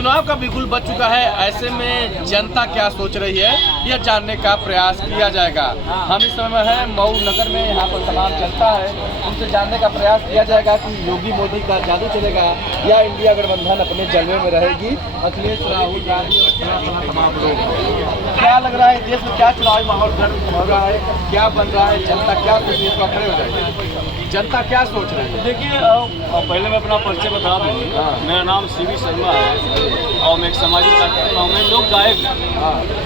चुनाव का बिल्कुल बच चुका है, ऐसे में जनता क्या सोच रही है यह जानने का प्रयास किया जाएगा। हम इस समय है मऊ नगर में, यहाँ पर तमाम जनता है, उनसे जानने का प्रयास किया जाएगा कि योगी मोदी का जादू चलेगा या इंडिया गठबंधन अपने जलवे में रहेगी। अखिलेश राहुल गांधी और तमाम लोग, क्या लग रहा है देश में क्या चुनावी माहौल गर्म हो रहा है, क्या बन रहा है, जनता क्या कुछ खड़े हो जाएगी, जनता क्या सोच रही है? देखिए, पहले मैं अपना परिचय बता दूँ। मेरा नाम सीवी शर्मा है और मैं एक सामाजिक कार्यकर्ता हूँ। मैं लोक गायक हूँ।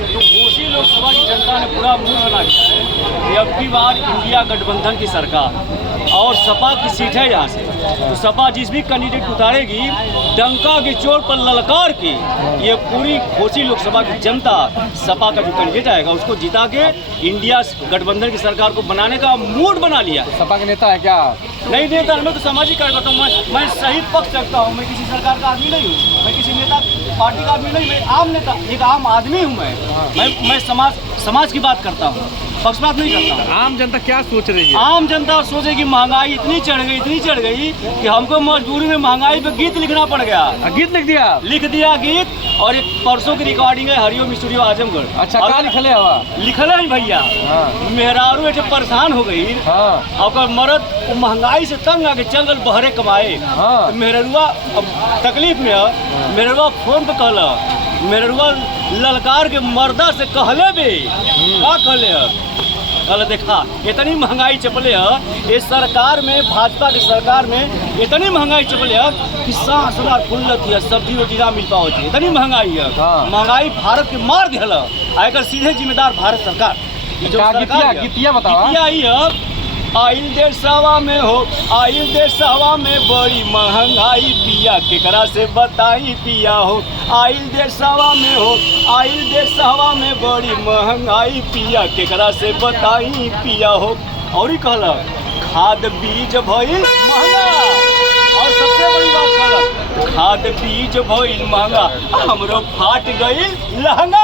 तो घोसी लोकसभा की जनता ने पूरा मूड बना दिया है कि अब की बार इंडिया गठबंधन की सरकार और सपा की सीट है यहाँ से, तो सपा जिस भी कैंडिडेट उतारेगी डंका की चोट पर ललकार की ये पूरी घोसी लोकसभा की जनता सपा का जो कैंडिडेट आएगा उसको जिता के इंडिया गठबंधन की सरकार को बनाने का मूड बना लिया। सपा के नेता है क्या? नहीं नेता, मैं तो सामाजिक कार्यकर्ता हूँ। मैं सही पक्ष रखता हूँ। मैं किसी सरकार का आदमी नहीं हूँ, मैं किसी नेता पार्टी का आदमी नहीं, मैं आम नेता, एक आम आदमी हूँ। मैं समाज की बात करता हूँ, पक्षपात नहीं करता हूँ। आम जनता क्या सोच रही है? आम जनता सोचे कि महंगाई इतनी चढ़ गई कि हमको मजबूरी में महंगाई पे गीत लिखना पड़ गया। गीत लिख दिया गीत। और एक परसों की रिकॉर्डिंग है हरिओम स्टूडियो आजमगढ़। अच्छा, क्या लिखले हवा? लिखल है भैया। मेहरारू ऐसे परेशान हो गई और मर्द महंगाई से तंग आके चल गल बहरे कमाए। मेहरुआ तकलीफ में है। मेहरुआ फोन पे कहला, मेहरुआ ललकार के मर्दा से कहले बे का कहले कल देखा इतनी महंगाई चपले है ये सरकार में, भाजपा की सरकार में इतनी महंगाई चपले है कि सांस खुल्लत है, सब्जी रोटी ना मिल पाओ, इतनी महंगाई है। महंगाई भारत के मार दिया, अगर सीधे जिम्मेदार भारत सरकार। आइल देशवा में हो, आइल देशवा में बड़ी महंगाई पिया केकरा से बताई पिया हो। आइल देशवा में हो, आइल देशवा में बड़ी महंगाई पिया केकरा से बताई पिया हो। और ही कहला खाद बीज भइल महंगा, और सबसे बड़ी बात कहला खाद बीज भइल महंगा हमरो फाट गइल लहंगा।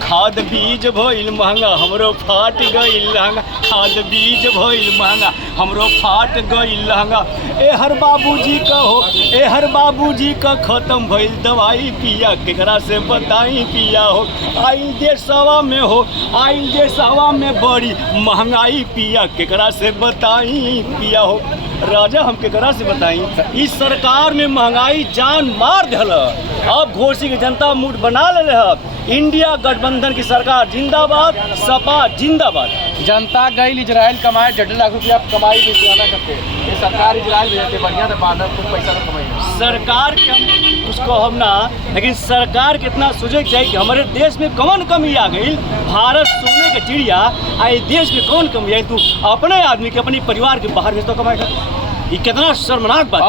खाद बीज भइल महंगा हमरो फाट गइल लहंगा। खाद बीज भइल महंगा हमरो फाट गइल लहंगा। ए हर बाबूजी का हो, ए हर बाबूजी का खत्म भइल दवाई पिया केकरा से बताई पिया हो। आइल देशवा में हो, आइल देशवा में बड़ी महंगाई पिया केकरा से बताई पिया हो। राजा हम केकरा से बताई, इस सरकार में महंगाई जान मार दिल। अब घोसी की जनता मूड बना ले है। इंडिया गठबंधन की सरकार जिंदाबाद, सपा जिंदाबाद। जनता गई इजराइल कमाए 1.5 लाख रुपया कमाई भी पुराना करते, ये सरकार इजराइल भेजते बढ़िया तो बाद कुछ पैसा तो कमाई। सरकार के हम उसको हम ना, लेकिन सरकार कितना सोचे चाहिए कि हमारे देश में कौन कमी आ गई। भारत सोने के चिड़िया आई, देश में कौन कमी आई? तू अपने आदमी के, अपने परिवार के बाहर भेज तो कमाएगा। ये कितना शर्मनाक बात है।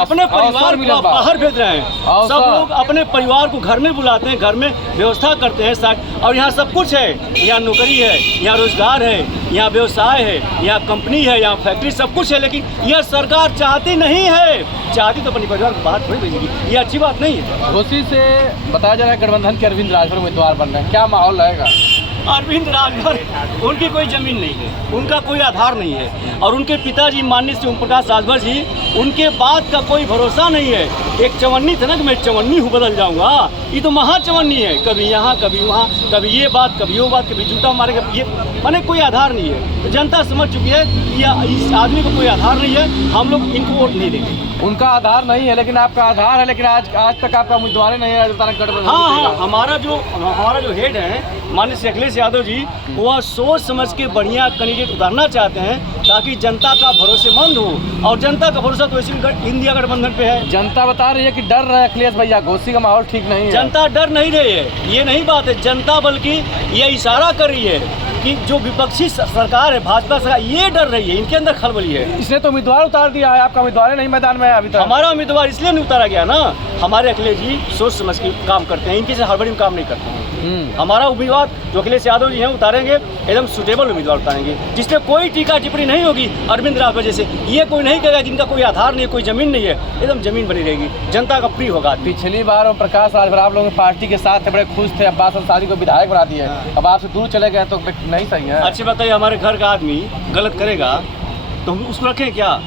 अपने परिवार को बाहर भेज रहे हैं। सब लोग अपने परिवार को घर में बुलाते हैं, घर में व्यवस्था करते हैं, और यहाँ सब कुछ है। यहाँ नौकरी है, यहाँ रोजगार है, यहाँ व्यवसाय है, यहाँ कंपनी है, यहाँ फैक्ट्री, सब कुछ है। लेकिन यह सरकार चाहती नहीं है। चाहती तो अपने परिवार को बाहर थोड़ी भेजेगी, ये अच्छी बात नहीं है। घोसी से बताया जा रहा है गठबंधन के अरविंद राजभर उम्मीदवार बन रहे हैं, क्या माहौल रहेगा? अरविंद राजभर, उनकी कोई जमीन नहीं है, उनका कोई आधार नहीं है, और उनके पिताजी माननीय श्री ओम प्रकाश राजभर जी, उनके बात का कोई भरोसा नहीं है। एक चवन्नी था ना कि मैं चवन्नी हूँ बदल जाऊँगा, ये तो महाचवन्नी है। कभी यहाँ कभी वहाँ, कभी ये बात कभी वो बात, कभी जूता मारेगा, ये माने कोई आधार नहीं है। तो जनता समझ चुकी है कि इस आदमी को कोई आधार नहीं है, हम लोग इनको वोट नहीं देंगे। उनका आधार नहीं है लेकिन आपका आधार है, लेकिन आज तक आपका उम्मीदवार नहीं है गठबंधन। हाँ, हमारा जो हेड है माननीय श्री अखिलेश यादव जी, वह सोच समझ के बढ़िया कैंडिडेट उतारना चाहते हैं ताकि जनता का भरोसेमंद हो, और जनता का भरोसा तो इंडिया गठबंधन पे है। जनता बता रही है कि डर रहे अखिलेश भैया, घोसी का माहौल ठीक नहीं है। जनता डर नहीं रही है, ये नहीं बात है। जनता बल्कि ये इशारा कर रही है कि जो विपक्षी सरकार है, भाजपा सरकार, ये डर रही है, इनके अंदर खलबली है। इसने तो उम्मीदवार उतार दिया है, आपका उम्मीदवार नहीं मैदान में है अभी तक। हमारा उम्मीदवार इसलिए नहीं उतारा गया ना, हमारे अखिलेश जी सोच समझ के काम करते हैं, इनके से हड़बड़ी में काम नहीं करते हैं। हमारा उम्मीदवार जो अखिलेश यादव जी हैं उतारेंगे, एकदम सुटेबल उम्मीदवार उतारेंगे, जिसपे कोई टीका टिप्पणी नहीं होगी। अरविंद राजभर जैसे ये कोई नहीं कहेगा जिनका कोई आधार नहीं है, कोई जमीन नहीं है, एकदम जमीन बनी रहेगी, जनता का प्रिय होगा। पिछली बार ओम प्रकाश राजभर आप लोगों की पार्टी के साथ थे, बड़े खुश थे, अब्बास अंसारी को विधायक बना दिए, अब आपसे दूर चले गए तो नहीं सही है। अच्छी बताइए, हमारे घर का आदमी गलत करेगा तो हम उसको रखें क्या?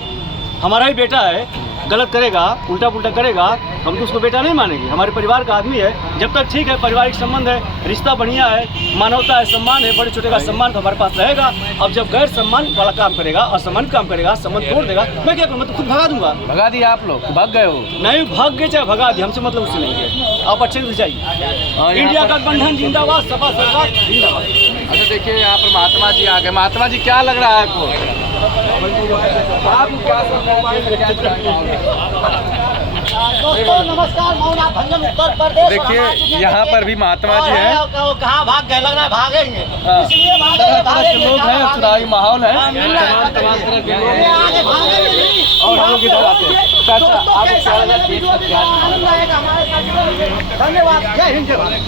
हमारा ही बेटा है, गलत करेगा, उल्टा पुल्टा करेगा, हम तो उसको बेटा नहीं मानेंगे। हमारे परिवार का आदमी है, जब तक ठीक है, पारिवारिक संबंध है, रिश्ता बढ़िया है, मानवता है, सम्मान है, बड़े छोटे का सम्मान तो हमारे पास रहेगा। अब जब गैर सम्मान वाला काम करेगा, असम्मान काम करेगा, सम्मान तोड़ देगा, मैं क्या करूँ? मैं तो खुद भगा दूंगा। भगा दिया आप लोग, भाग गए हो? नहीं भाग गए चाहे भगा दिए, हमसे मतलब उससे नहीं है। आप अच्छे से जाइए। इंडिया गठबंधन जिंदाबाद, सपा सरकार जिंदाबाद। अच्छा देखिए, यहाँ पर महात्मा जी आ गए। महात्मा जी, क्या लग रहा है आपको? आप क्या दोस्तों नमस्कार, मौना भंजन उत्तर प्रदेश। देखिए, यहाँ पर भी महात्मा जी हैं। कहाँ भाग गए? लग रहा है भागेंगे, हाँ। इसलिए लोग हैं, चुनावी माहौल है, तमाम तरह के लोग हैं। और हम लोग इधर आते हैं। चाचा, आप धन्यवाद, जय हिंद, जय भारत।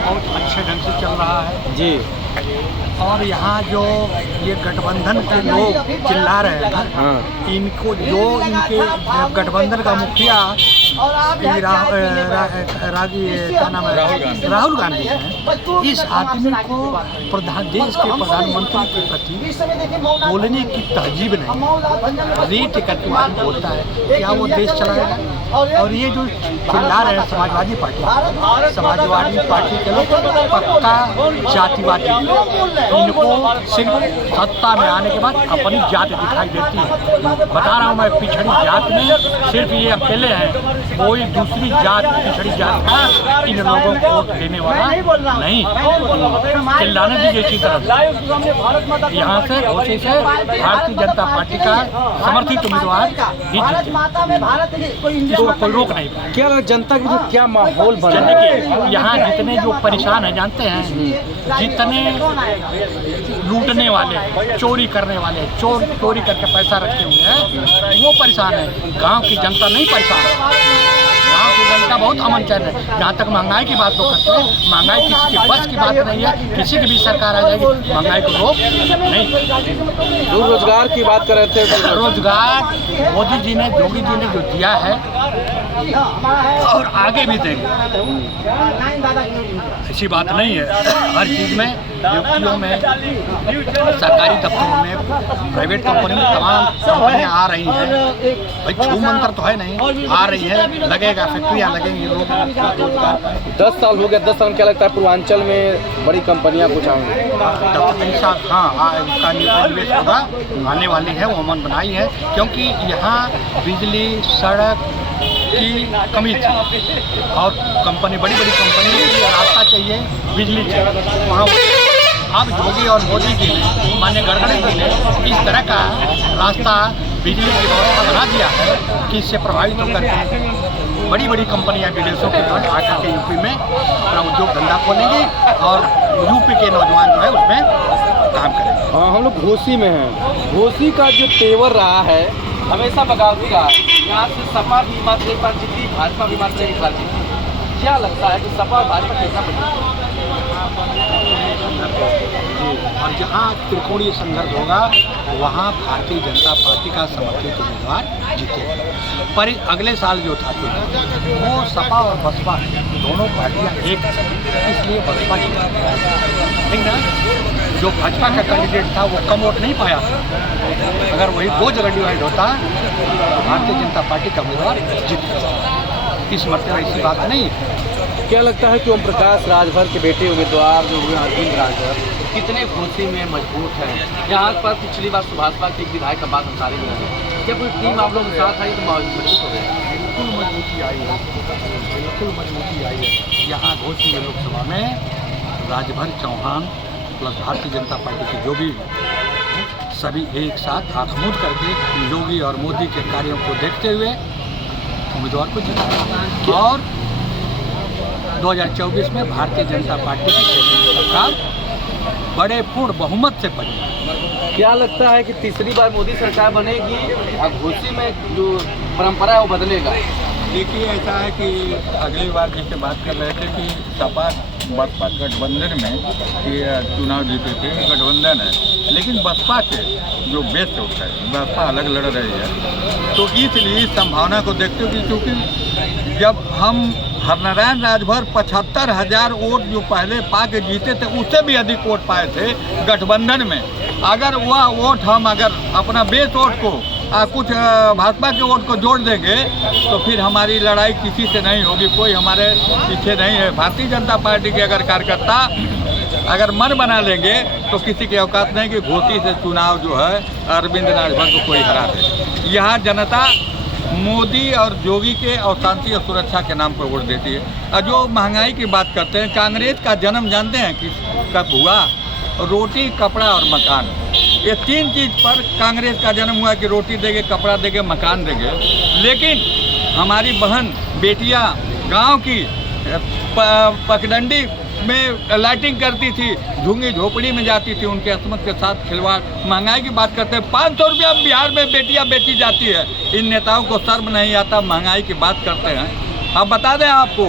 बहुत अच्छे ढंग से चल रहा है जी। और यहाँ जो ये गठबंधन के लोग चिल्ला रहे हैं ना, हाँ। इनको जो इनके गठबंधन का मुखिया राहुल गांधी हैं, इस आदमी को देश के प्रधानमंत्री के प्रति बोलने की तहजीब नहीं, रेट करके बोलता है, क्या वो देश चलाएगा? और ये जो चिल्ला रहे हैं समाजवादी पार्टी के लोग पक्का जातिवादी, इनको सिर्फ सत्ता में आने के बाद अपनी जात दिखाई देती है। बता रहा हूँ मैं, पिछड़ी जात में सिर्फ ये अकेले हैं, कोई दूसरी जात, पिछड़ी जात का इन लोगों को वोट देने वाला नहीं। चिल्लाने दीजिए इसी तरफ। यहाँ से घोषित से भारतीय जनता पार्टी का समर्थित उम्मीदवार ही जीते, इसको कोई रोक नहीं पाए। क्या जनता की जो क्या माहौल बना है? देखिए, यहाँ जितने जो परेशान हैं, जानते हैं, जितने लूटने वाले, चोरी करने वाले, चोरी करके पैसा रखे हुए हैं, वो परेशान है। गांव की जनता नहीं परेशान है, गांव की जनता बहुत अमन चैन है। जहाँ तक महंगाई की बात लोग करते हैं, महंगाई किसी की बस की बात नहीं है, किसी की भी सरकार आ जाएगी, महंगाई को रोक नहीं। जो रोजगार की बात कर रहे थे, रोजगार मोदी जी ने, योगी जी ने जो दिया है और आगे भी देंगे, ऐसी बात नहीं है। हर चीज़ में, नियुक्तियों में, सरकारी दफ्तरों में, प्राइवेट कंपनी में तमाम कंपनियाँ आ रही हैं। भाई छू मंत्र तो है नहीं, आ रही है, लगेगा, फैक्ट्रियाँ लगेंगी, लोग रोजगार। 10 साल हो गया। 10 साल में क्या लगता है पूर्वांचल में बड़ी कंपनियां कुछ आएंगी? ऐसा हाँ, उसका निवेश होगा, आने वाली है, वो अमन बनाई है, क्योंकि यहाँ बिजली, सड़क की कमी थी और कंपनी, बड़ी बड़ी कंपनी के लिए रास्ता चाहिए, बिजली चाहिए, वहाँ अब योगी और मोदी जी ने, माननीय गडकरी जी ने इस तरह का रास्ता बिजली की व्यवस्था बना दिया है कि इससे प्रभावित होकर के बड़ी बड़ी कंपनियां विदेशों के तरफ आकर के यूपी में अपना उद्योग धंधा खोलेंगी और यूपी के नौजवान जो है उसमें काम करेंगे। हाँ, हम लोग घोसी में हैं। घोसी का जो तेवर रहा है, हमेशा बगावती रहा है। यहाँ से सपा भी मात्र एक बार जीती, भाजपा भी मात्र एक बार जीती। क्या लगता है कि सपा और भाजपा कैसा बनेगी? और जहाँ त्रिकोणीय संघर्ष होगा, वहाँ भारतीय जनता पार्टी का समर्थित उम्मीदवार जीतेगा। पर अगले साल जो था वो सपा और बसपा दोनों पार्टियाँ एक, इसलिए बसपा जीती, ठीक ना? जो भाजपा का कैंडिडेट था वो कम वोट नहीं पाया। अगर वही 2 जगह डिवाइड होता तो भारतीय जनता पार्टी का उम्मीदवार जीत। इस मरतबा ऐसी बात नहीं है। क्या लगता है कि ओम प्रकाश राजभर के बेटे उम्मीदवार जो हुए अरविंद राजभर कितने घोसी में मजबूत हैं? यहाँ पर पिछली बार सुभाषपा के एक विधायक अब्बास अंसारी भी रहे, क्या पूरी टीम आप लोगों के साथ आई तो मजबूत हो गए? बिल्कुल मजबूती आई है, बिल्कुल मजबूती आई है। यहाँ घोसी लोकसभा में राजभर, चौहान प्लस भारतीय जनता पार्टी के जो भी सभी एक साथ आँख मूंद करके योगी और मोदी के कार्यों को देखते हुए उम्मीदवार को जिताया और 2024 में भारतीय जनता पार्टी की सरकार बड़े पूर्ण बहुमत से बनी। क्या लगता है कि तीसरी बार मोदी सरकार बनेगी और घोसी में जो परंपरा है वो बदलेगा? देखिए, ऐसा है कि अगली बार जैसे बात कर रहे थे कि सपा बसपा गठबंधन में ये चुनाव जीते थे, गठबंधन है, लेकिन बसपा के जो बेस होता है, बसपा अलग लड़ रही है, तो इसलिए इस संभावना को देखते हुए, क्योंकि जब हम हरनारायण राजभर 75,000 वोट जो पहले पा के जीते थे, उससे भी अधिक वोट पाए थे गठबंधन में। अगर वह वोट हम अगर अपना बेस वोट को कुछ भाजपा के वोट को जोड़ देंगे तो फिर हमारी लड़ाई किसी से नहीं होगी, कोई हमारे पीछे नहीं है। भारतीय जनता पार्टी के अगर कार्यकर्ता अगर मन बना लेंगे तो किसी की औकात नहीं कि घोटी से चुनाव जो है अरविंद राजभर को कोई हरा दे। यहाँ जनता मोदी और योगी के और शांति और सुरक्षा के नाम पर वोट देती है। और जो महंगाई की बात करते हैं, कांग्रेस का जन्म जानते हैं कि कब हुआ? रोटी, कपड़ा और मकान, ये 3 चीज़ पर कांग्रेस का जन्म हुआ कि रोटी देंगे, कपड़ा देंगे, मकान देंगे। लेकिन हमारी बहन बेटियां गांव की पगडंडी में लाइटिंग करती थी, झुंगी झोपड़ी में जाती थी, उनके अस्मत के साथ खिलवाड़। महंगाई की बात करते हैं, 500 रुपया बिहार में बेटियां बेची जाती है। इन नेताओं को शर्म नहीं आता, महंगाई की बात करते हैं। अब बता दें आपको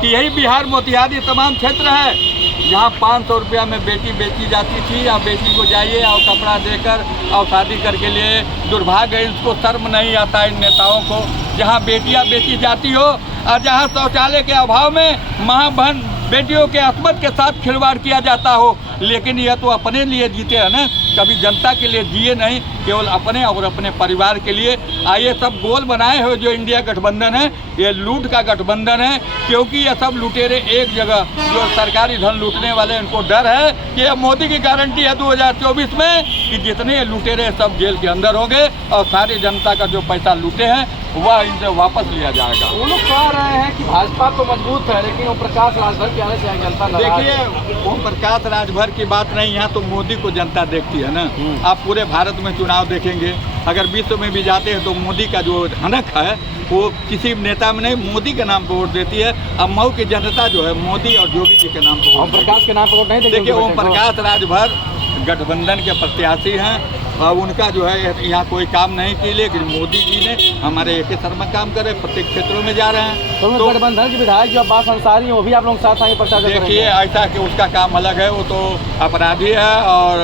कि यही बिहार मोतिहारी तमाम क्षेत्र है जहाँ 500 रुपया में बेटी बेची जाती थी। या बेटी को जाइए और कपड़ा देकर और शादी करके लिए, दुर्भाग्य है, इसको शर्म नहीं आता इन नेताओं को। जहाँ बेटियाँ बेची जाती हो और जहाँ शौचालय के अभाव में माँ बहन बेटियों के अस्मत के साथ खिलवाड़ किया जाता हो। लेकिन यह तो अपने लिए जीते हैं ना, कभी जनता के लिए जिए नहीं, केवल अपने और अपने परिवार के लिए। ये सब गोल बनाए हुए जो इंडिया गठबंधन है, ये लूट का गठबंधन है। क्योंकि ये सब लुटेरे एक जगह, जो सरकारी धन लूटने वाले, उनको डर है कि अब मोदी की गारंटी है 2024 में कि जितने लुटेरे सब जेल के अंदर होंगे और सारी जनता का जो पैसा लूटे हैं वह इनसे वापस लिया जाएगा। वो लोग कह रहे हैं कि भाजपा तो मजबूत है, लेकिन ओम प्रकाश राजभर के आने से जनता नाराज है। देखिए, ओम प्रकाश राजभर की बात नहीं, यहाँ तो मोदी को जनता देखती है ना। आप पूरे भारत में चुनाव देखेंगे, अगर विश्व में भी जाते हैं तो मोदी का जो धनक है वो किसी नेता में नहीं, मोदी के नाम पर वोट देती है। अब मऊ की जनता जो है मोदी और योगी जी के नाम पर, ओम प्रकाश के नाम पर वोट नहीं देगी। देखिए, ओम प्रकाश राजभर गठबंधन के प्रत्याशी हैं और उनका जो है यहाँ कोई काम नहीं किए, लेकिन मोदी जी ने हमारे एक सर में काम करे, प्रत्येक क्षेत्रों में जा रहे हैं। तो गठबंधन के विधायक जो अब्बास अंसारी हैं वो भी आप लोग साथ आएंगे प्रचार करेंगे? देखिए, ऐसा कि उसका काम अलग है, वो तो अपराधी है। और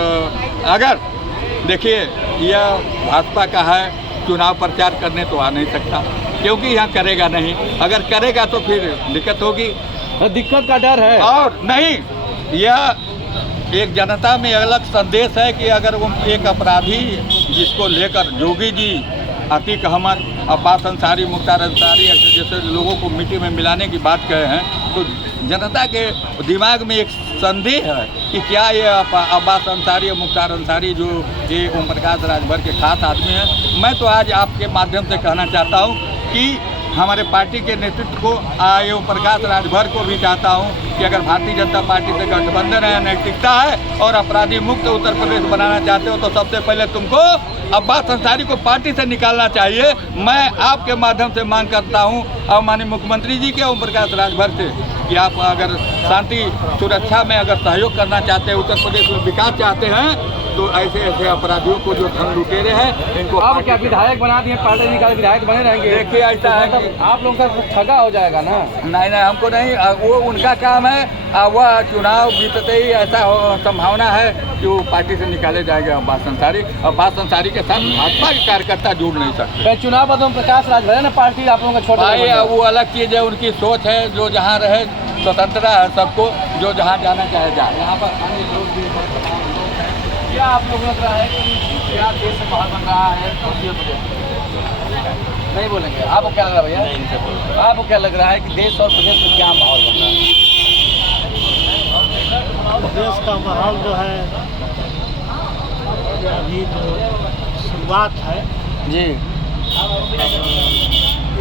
अगर देखिए, यह भाजपा का है, चुनाव प्रचार करने तो आ नहीं सकता, क्योंकि यहाँ करेगा नहीं। अगर करेगा तो फिर दिक्कत होगी, दिक्कत का डर है। और नहीं, यह एक जनता में अलग संदेश है कि अगर वो एक अपराधी जिसको लेकर योगी जी, अतीक अहमद, अब्बास अंसारी, मुख्तार अंसारी जैसे लोगों को मिट्टी में मिलाने की बात कहे हैं, तो जनता के दिमाग में एक संदेह है कि क्या ये अब्बास अंसारी और मुख्तार अंसारी जो ये ओम प्रकाश राजभर के खास आदमी हैं। मैं तो आज आपके माध्यम से कहना चाहता हूँ कि हमारे पार्टी के नेतृत्व को, ओम प्रकाश राजभर को भी चाहता हूं कि अगर भारतीय जनता पार्टी से गठबंधन है, नैतिकता है और अपराधी मुक्त उत्तर प्रदेश बनाना चाहते हो तो सबसे पहले तुमको अब्बास अंसारी को पार्टी से निकालना चाहिए। मैं आपके माध्यम से मांग करता हूं और माननीय मुख्यमंत्री जी के ओम प्रकाश राजभर से कि आप अगर शांति सुरक्षा में अगर सहयोग करना चाहते हैं, उत्तर प्रदेश में विकास चाहते हैं, तो ऐसे ऐसे अपराधियों को जो धन लुटेरे हैं इनको आप क्या विधायक बना दिए, पार्टी निकाल विधायक बने रहेंगे? देखिए, ऐसा है कि आप लोगों का ठगा हो जाएगा ना। नहीं, हमको नहीं, वो उनका काम है। वह चुनाव बीतते ही ऐसा संभावना है कि वो पार्टी से निकाले जाएंगे अब्बास अंसारी। अब्बास अंसारी के साथ भाजपा के कार्यकर्ता जुड़ नहीं सकते। चुनाव बाद ओम प्रकाश राजभर है ना, पार्टी आप लोगों का छोटा भाई, वो अलग चीज़ है, उनकी सोच है। जो जहाँ रहे स्वतंत्रता है सबको, जो जहाँ जाना चाहे जाए। यहाँ पर क्या आप लोगों को लग रहा है कि क्या देश से बाहर बन रहा है? नहीं बोलेंगे। आपको क्या लग रहा है भैया? आपको क्या लग रहा है कि देश और प्रदेश में क्या माहौल बन रहा है? देश का माहौल जो है अभी जो शुरुआत है जी,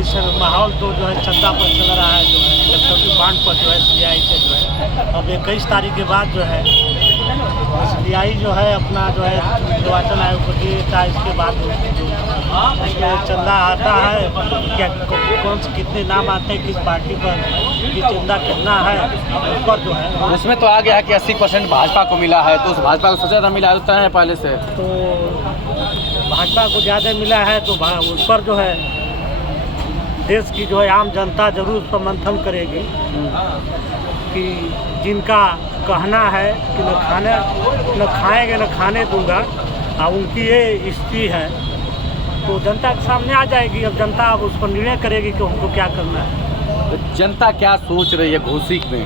इस माहौल तो जो है चंदा पर चल रहा है, जो है इलेक्ट्रॉनिक बांड पर जो है CBI से जो है अब 21 तारीख के बाद जो है CBI जो है अपना जो है निर्वाचन आयोग को देता है। इसके बाद जो चंदा आता है, क्या कौन से कितने नाम आते हैं, किस पार्टी पर ये चंदा कितना है, उस पर जो है उसमें तो आ गया है कि 80% भाजपा को मिला है, तो उस भाजपा को सबसे ज़्यादा मिला होता है पहले से। तो भाजपा को ज़्यादा मिला है तो उस पर जो है देश की जो है आम जनता जरूर उस पर मंथन करेगी कि जिनका कहना है कि न खाएंगे न खाने दूंगा, और उनकी ये स्थिति है, तो जनता के सामने आ जाएगी। अब जनता अब उस पर निर्णय करेगी कि हमको क्या करना है। तो जनता क्या सोच रही है घोसी में?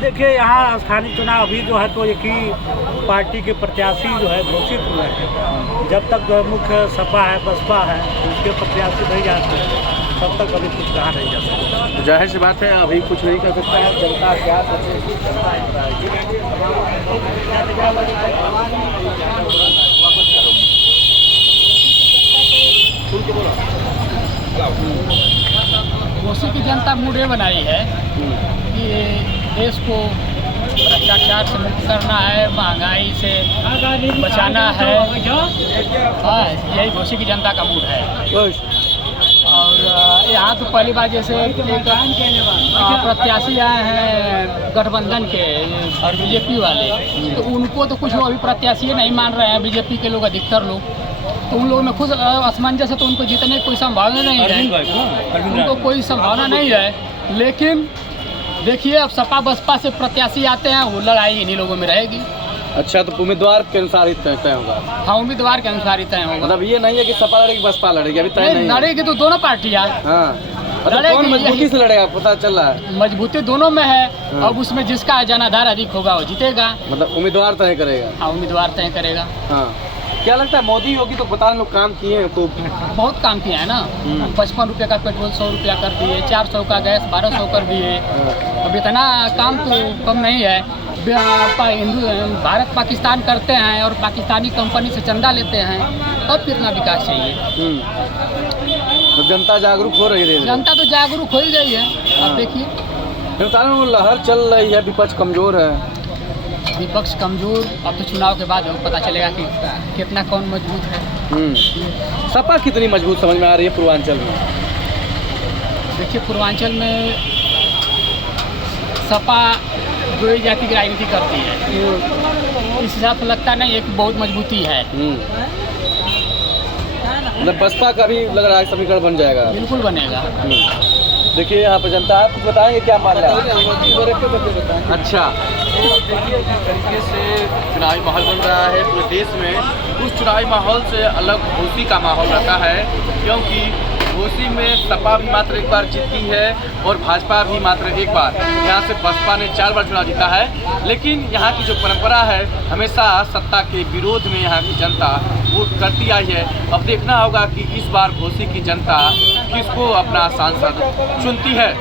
देखिए यहाँ स्थानीय चुनाव अभी जो है तो एक ही पार्टी के प्रत्याशी जो है घोषित हुए हैं। जब तक जो है मुख्य सपा है बसपा है उसके प्रत्याशी नहीं जाते तब तक अभी कुछ कहा नहीं जा सकता। तो जाहिर सी बात है अभी कुछ नहीं कर सकता है, जनता क्या सोचेगी, जनता ही बताएगी। घोसी की जनता मूड ये बनाई है कि देश को भ्रष्टाचार से मुक्त करना है, महंगाई से बचाना है। हाँ, यही घोसी की जनता का मूड है। और यहाँ तो पहली बार जैसे एक प्रत्याशी आए हैं गठबंधन के और बीजेपी वाले, तो उनको तो कुछ अभी प्रत्याशी नहीं मान रहे हैं, बीजेपी के लोग अधिकतर लोग, तो उन लोगों में खुद असमंजस है, तो उनको जीतने की कोई संभावना नहीं है, उनको कोई संभावना नहीं है। लेकिन देखिए अब सपा बसपा से प्रत्याशी आते हैं, वो लड़ाई इन्हीं लोगों में रहेगी। अच्छा, तो उम्मीदवार के अनुसार ही तय होगा? हाँ, उम्मीदवार के अनुसार ही तय होगा। मतलब ये नहीं है कि सपा लड़ेगी बसपा लड़ेगी, अभी तय नहीं लड़ेगी तो दोनों पार्टियाँ। हाँ, मतलब कौन मजबूती से लड़ेगा पता चल रहा है? मजबूती दोनों में है। अब उसमें जिसका जनाधार अधिक होगा वो जीतेगा। मतलब उम्मीदवार तय करेगा? हाँ, उम्मीदवार तय करेगा। हाँ, क्या लगता है मोदी योगी तो पता लोग काम किए हैं तो बहुत काम किया है ना। 55 रुपये का पेट्रोल 100 रुपया कर दिए, 400 का गैस 1200 कर दिए। अब इतना काम तो कम नहीं है। भारत पाकिस्तान करते हैं और पाकिस्तानी कंपनी से चंदा लेते हैं, अब कितना विकास चाहिए। तो जनता जागरूक हो रही है? जनता तो जागरूक हो ही गई है। अब देखिए लहर चल रही है, विपक्ष कमजोर है। विपक्ष कमजोर, अब तो चुनाव के बाद पता चलेगा कि कितना कौन मजबूत है। सपा कितनी मजबूत समझ में आ रही है पूर्वांचल में? देखिए पूर्वांचल में सपा दो जाति की राजनीति करती है, इस हिसाब से लगता नहीं है कि बहुत मजबूती है। मतलब बसपा का भी लग रहा है समीकरण बन जाएगा? बिल्कुल बनेगा। देखिए यहाँ पे जनता, आप कुछ बताएंगे क्या मामला है? अच्छा, देखिए जिस तरीके से चुनावी माहौल बन रहा है पूरे देश में, उस चुनावी माहौल से अलग घोसी का माहौल रहता है, क्योंकि घोसी में सपा भी मात्र एक बार जीती है और भाजपा भी मात्र एक बार। यहाँ से बसपा ने 4 बार चुनाव जीता है, लेकिन यहाँ की जो परंपरा है हमेशा सत्ता के विरोध में यहाँ की जनता वोट करती आई है। अब देखना होगा कि इस बार घोसी की जनता किसको अपना सांसद चुनती है।